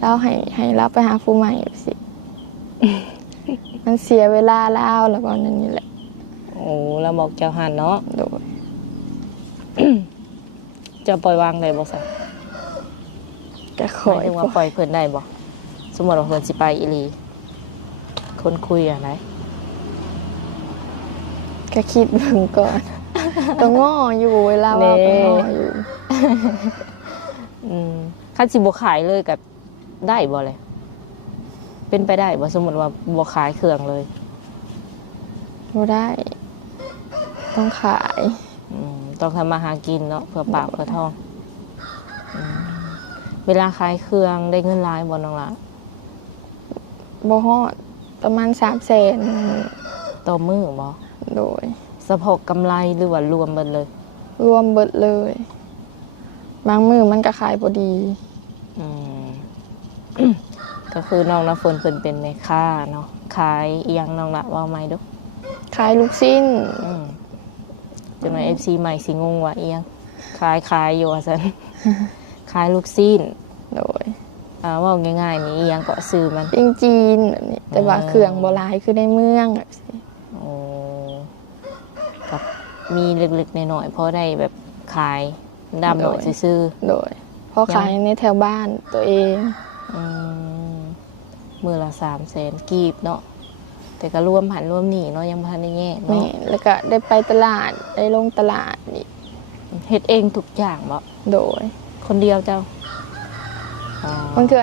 เราให้เราไปหาผู้ใหม่สิมันเสียเวลาแล้วแล้วก็นั่นนี่แหละโอ้เราบอกเจ้าหันเนาะโดยจะปล่อยวางได้บ่ซะก็ขอหมายถึงว่าปล่อยเพิ่นได้บ่สมมุติว่าเพิ่นสิไปอีหลีคนคุยอะไรก็คิดเบิ่งก่อนต้องง้ออยู่เวลาว่าไปง้ออยู่คันสิบ่ขายเลยกับได้บ่เลยเป็นไปได้บ่สมมุติว่าบ่ขายเครื่องเลยบ่ได้ต้องขายต้องทำมาหากินเนาะเพื่อปากเพื่อท้องเวลาขายเครื่องได้เงินหลายบ่น้องล่ะบ่ฮอดประมาณ300,000ต่อมื้อบ่โดยเฉพาะกำไรหรือว่ารวมเบิดเลยรวมเบิดเลยบางมื้อมันก็ขายบ่ดีก็คือน้องน้ำฝนเพิ่นเป็นแม่ค้าเนาะขายอีหยังน้องละว่าไหมดูขายลูกชิ้นจังหน่อย FC ใหม่สิงงว่าอีหยังขายอยู่ว่าซั่นขายลูกชิ้นโดยว่าง่ายๆนี่อีหยังก็ซื้อมันปิ้งจีนแบบนี้แต่ว่าเครื่องบ่หลายคือในเมืองแบบนี้กับมีเล็กๆน้อยๆพอได้แบบขายดำหน่อยซื้อโดยพอขายในแถวบ้านตัวเองมือละ300,000กีบเนาะแต่ก็รวมหันรวมหนีเนาะยังพันได้แง่เนาะแล้วก็ได้ไปตลาดได้ลงตลาดนี่เฮ็ดเองทุกอย่างบ่โดยคนเดียวเจ้าบางเทื่อ